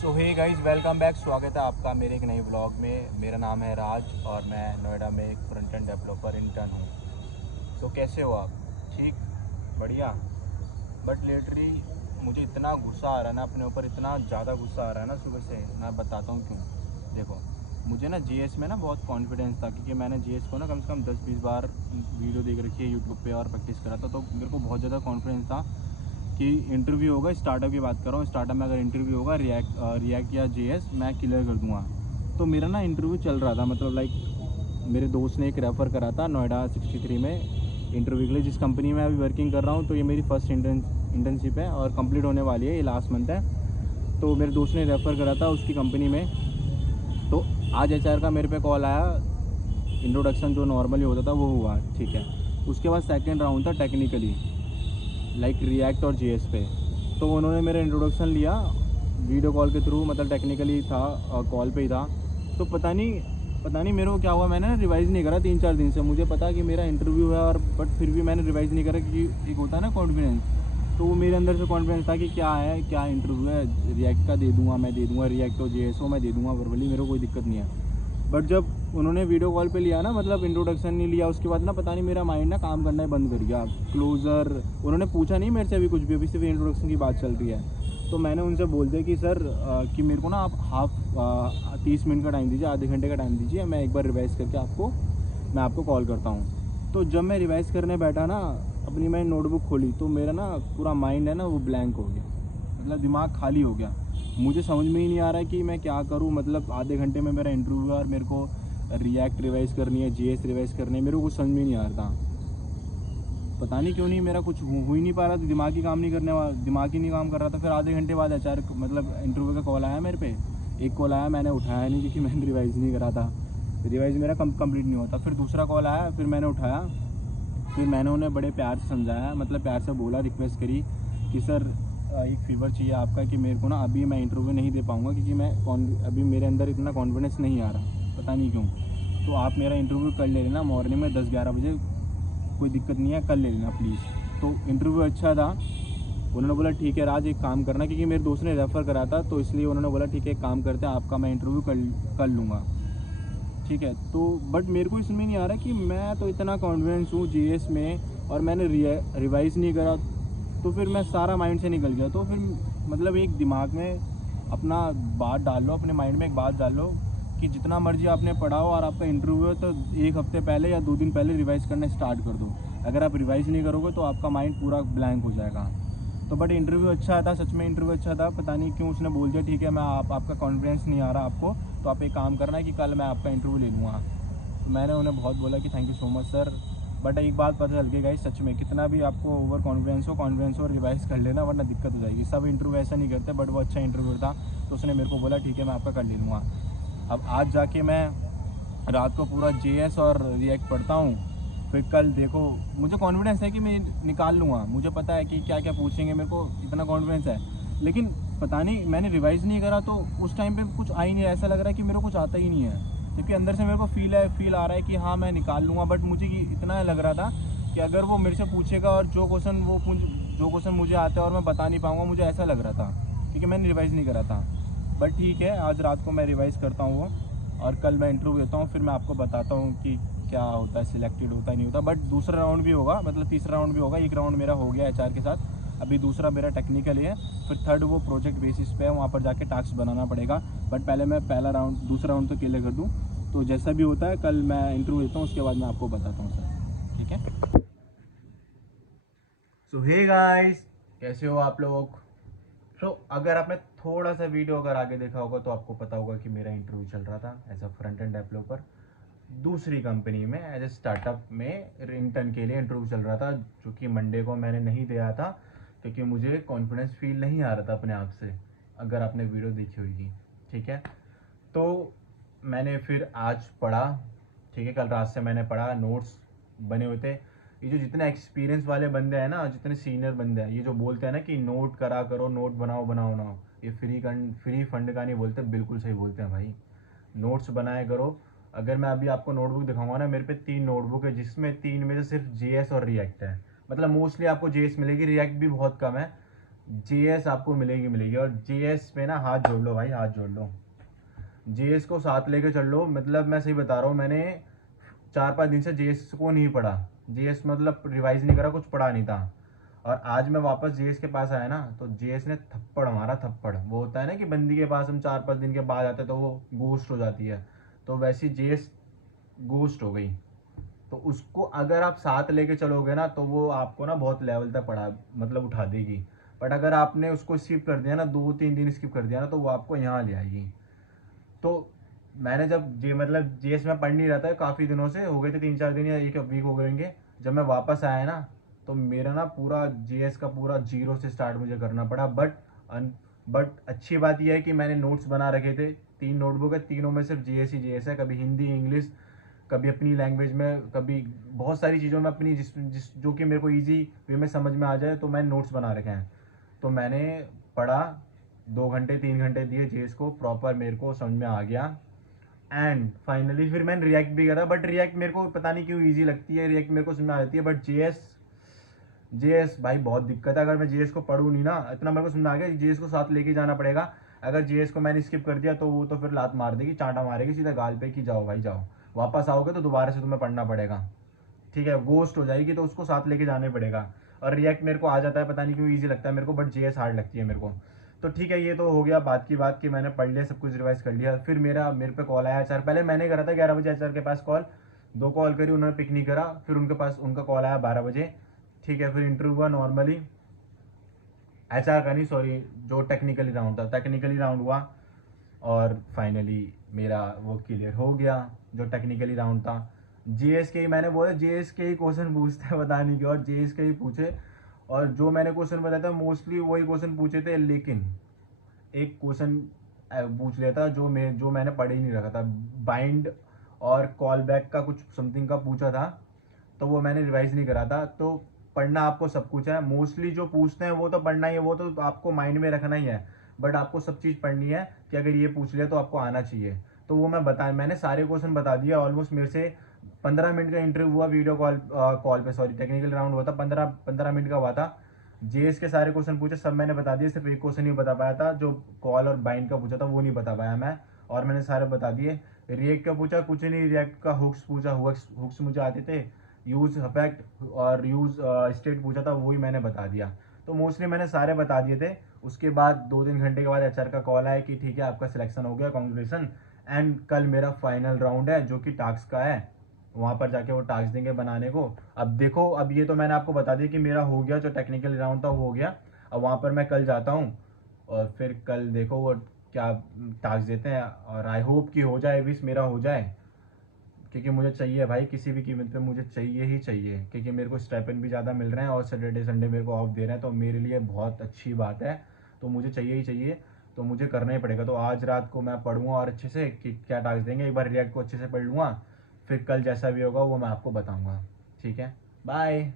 सो hey guys, welcome back. स्वागत है आपका मेरे एक नई ब्लॉग में। मेरा नाम है राज और मैं नोएडा में एक फ्रंट एंड डेवलपर इंटर्न हूँ। तो कैसे हो आप? ठीक, बढ़िया। बट लेटली मुझे इतना गुस्सा आ रहा है ना अपने ऊपर, इतना ज़्यादा गुस्सा आ रहा है ना सुबह से। मैं बताता हूँ क्यों। देखो, मुझे ना जीएस में ना बहुत कॉन्फिडेंस था, क्योंकि मैंने जीएस को ना कम से कम 10-20 बार वीडियो देख रखी है यूट्यूब पे और प्रैक्टिस करा था। तो मेरे को बहुत ज़्यादा कॉन्फिडेंस था कि इंटरव्यू होगा, स्टार्टअप की बात कर रहा हूँ, स्टार्टअप में अगर इंटरव्यू होगा रिएक्ट या जेएस मैं क्लियर कर दूंगा। तो मेरा ना इंटरव्यू चल रहा था, मतलब लाइक मेरे दोस्त ने एक रेफ़र करा था नोएडा 63 में इंटरव्यू के लिए, जिस कंपनी में अभी वर्किंग कर रहा हूँ। तो ये मेरी फर्स्ट इंटर्नशिप है और कंप्लीट होने वाली है, ये लास्ट मंथ है। तो मेरे दोस्त ने रेफ़र करा था उसकी कंपनी में। तो आज एचआर का मेरे पे कॉल आया, इंट्रोडक्शन जो नॉर्मली होता था वो हुआ, ठीक है। उसके बाद सेकेंड राउंड था टेक्निकली, लाइक रिएक्ट और जीएस पे। तो उन्होंने मेरा इंट्रोडक्शन लिया वीडियो कॉल के थ्रू, मतलब टेक्निकली था, कॉल पे ही था। तो पता नहीं मेरे को क्या हुआ, मैंने रिवाइज़ नहीं करा 3-4 दिन से। मुझे पता कि मेरा इंटरव्यू है और बट फिर भी मैंने रिवाइज़ नहीं करा, क्योंकि एक होता है ना कॉन्फिडेंस। तो वो मेरे अंदर से कॉन्फिडेंस था कि क्या है, क्या इंटरव्यू है, रिएक्ट का दे दूँगा, मैं दे दूँगा, रिएक्ट और जेएसओ मैं दे दूँगा वर्बली, मेरे को कोई दिक्कत नहीं है। बट जब उन्होंने वीडियो कॉल पे लिया ना, मतलब इंट्रोडक्शन नहीं लिया, उसके बाद ना पता नहीं मेरा माइंड ना काम करना ही बंद कर गया। क्लोज़र उन्होंने पूछा नहीं मेरे से अभी कुछ भी, अभी सिर्फ इंट्रोडक्शन की बात चल रही है। तो मैंने उनसे बोल दिया कि सर कि मेरे को ना आप 30 मिनट का टाइम दीजिए, आधे घंटे का टाइम दीजिए, मैं एक बार रिवाइज़ करके मैं आपको कॉल करता हूँ। तो जब मैं रिवाइज़ करने बैठा ना, अपनी मैं नोटबुक खोली, तो मेरा ना पूरा माइंड है ना वो ब्लैंक हो गया, मतलब दिमाग खाली हो गया। मुझे समझ में ही नहीं आ रहा है कि मैं क्या करूं। मतलब आधे घंटे में मेरा इंटरव्यू है और मेरे को रिएक्ट रिवाइज़ करनी है, जीएस रिवाइज़ करनी है, मेरे को कुछ समझ में ही नहीं आ रहा था। पता नहीं क्यों नहीं, मेरा कुछ हो ही नहीं पा रहा था, दिमाग ही काम नहीं करने वाला, दिमाग ही नहीं काम कर रहा था। फिर आधे घंटे बाद एचआर मतलब इंटरव्यू का कॉल आया मेरे पे। एक कॉल आया, मैंने उठाया नहीं क्योंकि मैंने रिवाइज़ नहीं करा था, रिवाइज़ मेरा कंप्लीट नहीं होता। फिर दूसरा कॉल आया, फिर मैंने उठाया। फिर मैंने उन्हें बड़े प्यार से समझाया, मतलब प्यार से बोला, रिक्वेस्ट करी कि सर एक फ़ेवर चाहिए आपका, कि मेरे को ना अभी मैं इंटरव्यू नहीं दे पाऊँगा, क्योंकि अभी मेरे अंदर इतना कॉन्फिडेंस नहीं आ रहा, पता नहीं क्यों। तो आप मेरा इंटरव्यू कर ले लेना मॉर्निंग में 10-11 बजे, कोई दिक्कत नहीं है, कर ले लेना प्लीज़। तो इंटरव्यू अच्छा था। उन्होंने बोला ठीक है राज, एक काम करना, क्योंकि मेरे दोस्त ने रेफ़र करा था, तो इसलिए उन्होंने बोला ठीक है, एक काम करते हैं, आपका मैं इंटरव्यू कर लूँगा, ठीक है। तो बट मेरे को इसमें नहीं आ रहा कि मैं तो इतना कॉन्फिडेंस हूँ जीएस में और मैंने रिवाइज़ नहीं करा, तो फिर मैं सारा माइंड से निकल गया। तो फिर मतलब एक दिमाग में अपना बात डाल लो, अपने माइंड में एक बात डाल लो कि जितना मर्जी आपने पढ़ा हो और आपका इंटरव्यू है, तो 1 हफ्ते पहले या 2 दिन पहले रिवाइज़ करना स्टार्ट कर दो। अगर आप रिवाइज़ नहीं करोगे तो आपका माइंड पूरा ब्लैंक हो जाएगा। तो बट इंटरव्यू अच्छा था, सच में इंटरव्यू अच्छा था। पता नहीं क्यों उसने बोल दिया ठीक है, मैं आपका कॉन्फिडेंस नहीं आ रहा आपको, तो आप एक काम करना कि कल मैं आपका इंटरव्यू ले लूँगा। मैंने उन्हें बहुत बोला कि thank you so much sir. But एक बात पता चल गई गाइस, सच में कितना भी आपको ओवर कॉन्फिडेंस हो रिवाइज़ कर लेना, वरना दिक्कत हो जाएगी। सब इंटरव्यू ऐसा नहीं करते, बट वो अच्छा इंटरव्यू था, तो उसने मेरे को बोला ठीक है मैं आपका कर ले लूँगा। अब आज जाके मैं रात को पूरा जेएस और रिएक्ट पढ़ता हूँ, फिर कल देखो, मुझे कॉन्फिडेंस है कि मैं निकाल लूँगा, मुझे पता है कि क्या क्या पूछेंगे, मेरे को इतना कॉन्फिडेंस है। लेकिन पता नहीं, मैंने रिवाइज़ नहीं करा, तो उस टाइम पे कुछ आ ही नहीं रहा, ऐसा लग रहा है कि मेरे को कुछ आता ही नहीं है। क्योंकि अंदर से मेरे को फील आ रहा है कि हाँ मैं निकाल लूँगा, बट मुझे ये इतना लग रहा था कि अगर वो मेरे से पूछेगा और जो क्वेश्चन मुझे आता है और मैं बता नहीं पाऊँगा, मुझे ऐसा लग रहा था, क्योंकि मैंने रिवाइज़ नहीं करा था। बट ठीक है, आज रात को मैं रिवाइज़ करता हूँ वो, और कल मैं इंटरव्यू देता हूँ, फिर मैं आपको बताता हूँ कि क्या होता है, सिलेक्टेड होता है नहीं होता। बट दूसरा राउंड भी होगा, मतलब तीसरा राउंड भी होगा। एक राउंड मेरा हो गया एचआर के साथ, अभी दूसरा मेरा टेक्निकल ही है, फिर थर्ड वो प्रोजेक्ट बेसिस पे है, वहाँ पर जाके टास्क बनाना पड़ेगा। बट पहले मैं दूसरा राउंड तो क्लियर कर दूँ। तो जैसा भी होता है कल मैं इंटरव्यू देता हूँ, उसके बाद मैं आपको बताता हूँ सर, ठीक है। सो हे गाइस, कैसे हो आप लोग? अगर आपने थोड़ा सा वीडियो अगर आगे देखा होगा तो आपको पता होगा कि मेरा इंटरव्यू चल रहा था as a front end developer दूसरी कंपनी में, एज ए स्टार्टअप में इंटर्न के लिए इंटरव्यू चल रहा था, जो कि मंडे को मैंने नहीं दिया था, क्योंकि मुझे कॉन्फिडेंस फील नहीं आ रहा था अपने आप से, अगर आपने वीडियो देखी होगी, ठीक है। तो मैंने फिर आज पढ़ा, ठीक है, कल रात से मैंने पढ़ा, नोट्स बने हुए थे। ये जो जितने एक्सपीरियंस वाले बंदे हैं ना, जितने सीनियर बंदे हैं, ये जो बोलते हैं ना कि नोट करा करो, नोट बनाओ बनाओ बनाओ, ये फ्री फंड का नहीं बोलते, बिल्कुल सही बोलते हैं भाई। नोट्स बनाया करो। अगर मैं अभी आपको नोटबुक दिखाऊंगा ना, मेरे पे 3 नोटबुक है, जिसमें 3 में से सिर्फ जीएस और रिएक्ट है। मतलब मोस्टली आपको जीएस मिलेगी, रिएक्ट भी बहुत कम है। जीएस आपको मिलेगी मिलेगी। और जीएस पे ना हाथ जोड़ लो भाई, हाथ जोड़ लो, जीएस को साथ लेके चल लो। मतलब मैं सही बता रहा हूँ, मैंने 4-5 दिन से जीएस को नहीं पढ़ा, जीएस मतलब रिवाइज नहीं करा, कुछ पढ़ा नहीं था। और आज मैं वापस जीएस के पास आया ना, तो जीएस ने थप्पड़ मारा, थप्पड़। वो होता है ना कि बंदी के पास हम 4-5 दिन के बाद आते हैं तो वो गोस्ट हो जाती है, तो वैसी जीएस गोस्ट हो गई। तो उसको अगर आप साथ लेके चलोगे ना, तो वो आपको ना बहुत लेवल तक पढ़ा, मतलब उठा देगी। बट अगर आपने उसको स्किप कर दिया ना, 2-3 दिन स्किप कर दिया ना, तो वो आपको यहाँ ले आएगी। तो मैंने जब जे मतलब जीएस में पढ़ नहीं रहा था, काफ़ी दिनों से हो गए थे, 3-4 दिन या 1 वीक हो गएंगे। जब मैं वापस आया ना, तो मेरा ना पूरा जीएस का पूरा जीरो से स्टार्ट मुझे करना पड़ा। बट अच्छी बात यह है कि मैंने नोट्स बना रखे थे, 3 नोटबुक है, तीनों में सिर्फ जीएस ही जीएस है। कभी हिंदी, इंग्लिश, कभी अपनी लैंग्वेज में, कभी बहुत सारी चीज़ों में अपनी, जिस जिस जो कि मेरे को ईजी वे में समझ में आ जाए, तो मैंने नोट्स बना रखे हैं। तो मैंने पढ़ा, 2 घंटे 3 घंटे दिए जीएस को, प्रॉपर मेरे को समझ में आ गया। एंड फाइनली फिर मैंने रिएक्ट भी करा, बट रिएक्ट मेरे को पता नहीं क्यों ईजी लगती है, रिएक्ट मेरे को समझ में आ जाती है। बट जीएस, जीएस भाई बहुत दिक्कत है। अगर मैं जीएस को पढ़ूँ नहीं ना, इतना मेरे को समझ में आ गया, जीएस को साथ लेके जाना पड़ेगा। अगर जीएस को मैंने स्किप कर दिया, तो वो तो फिर लात मार देगी, चांटा मारेगी सीधा गाल पे कि जाओ भाई जाओ। वापस आओगे तो दोबारा से तुम्हें पढ़ना पड़ेगा, ठीक है, गोस्ट हो जाएगी, तो उसको साथ लेके जाने पड़ेगा। और रिएक्ट मेरे को आ जाता है, पता नहीं क्यों ईजी लगता है मेरे को, बट जीएस हार्ड लगती है मेरे को। तो ठीक है, ये तो हो गया बात की बात कि मैंने पढ़ लिया, सब कुछ रिवाइज कर लिया। फिर मेरे पे कॉल आया एचआर, पहले मैंने करा था 11 बजे एचआर के पास कॉल, 2 कॉल करी, उन्होंने पिक नहीं करा। फिर उनके पास उनका कॉल आया 12 बजे, ठीक है। फिर इंटरव्यू हुआ नॉर्मली, एचआर का नहीं, सॉरी, जो टेक्निकली राउंड था, टेक्निकली राउंड हुआ। और फाइनली मेरा वो क्लियर हो गया, जो टेक्निकली राउंड था। जीएस के ही मैंने बोला, जीएस के ही क्वेश्चन पूछते हैं, बता नहीं क्यों, और जीएस के ही पूछे। और जो मैंने क्वेश्चन बताया था मोस्टली वही क्वेश्चन पूछे थे, लेकिन एक क्वेश्चन पूछ लिया था जो मैंने पढ़ ही नहीं रखा था, बाइंड और कॉल बैक का कुछ समथिंग का पूछा था, तो वो मैंने रिवाइज नहीं करा था। तो पढ़ना आपको सब कुछ है, मोस्टली जो पूछते हैं वो तो पढ़ना ही है, वो तो आपको माइंड में रखना ही है। बट आपको सब चीज़ पढ़नी है कि अगर ये पूछ लिया तो आपको आना चाहिए। तो वो मैंने सारे क्वेश्चन बता दिया ऑलमोस्ट। मेरे से 15 मिनट का इंटरव्यू हुआ, वीडियो कॉल पे, सॉरी, टेक्निकल राउंड हुआ था, 15-15 मिनट का हुआ था। जेएस के सारे क्वेश्चन पूछे, सब मैंने बता दिए, सिर्फ एक क्वेश्चन नहीं बता पाया था, जो कॉल और बाइंड का पूछा था वो नहीं बता पाया मैं, और मैंने सारे बता दिए। रिएक्ट का पूछा, कुछ नहीं, रिएक्ट का हुक्स पूछा, हुक्स मुझे आते थे, यूज इफेक्ट और यूज स्टेट पूछा था, वही मैंने बता दिया। तो मोस्टली मैंने सारे बता दिए थे। उसके बाद 2-3 घंटे के बाद एचआर का कॉल आया कि ठीक है आपका सिलेक्शन हो गया, कॉन्ग्रेचुलेसन। एंड कल मेरा फाइनल राउंड है, जो कि टास्क का है, वहाँ पर जाके वो टास्क देंगे बनाने को। अब देखो, अब ये तो मैंने आपको बता दिया कि मेरा हो गया, जो टेक्निकल राउंड था वो हो गया। अब वहाँ पर मैं कल जाता हूँ, और फिर कल देखो वो क्या टास्क देते हैं, और आई होप कि हो जाए, विश मेरा हो जाए, क्योंकि मुझे चाहिए भाई, किसी भी कीमत पे मुझे चाहिए ही चाहिए, क्योंकि मेरे को स्टाइपेंड भी ज़्यादा मिल रहे हैं, और सैटरडे संडे मेरे को ऑफ दे रहे हैं, तो मेरे लिए बहुत अच्छी बात है। तो मुझे चाहिए ही चाहिए, तो मुझे करना ही पड़ेगा। तो आज रात को मैं पढ़ूंगा और अच्छे से कि क्या टास्क देंगे, एक बार रिएक्ट को अच्छे से पढ़ लूँगा, फिर कल जैसा भी होगा वो मैं आपको बताऊँगा, ठीक है। बाय।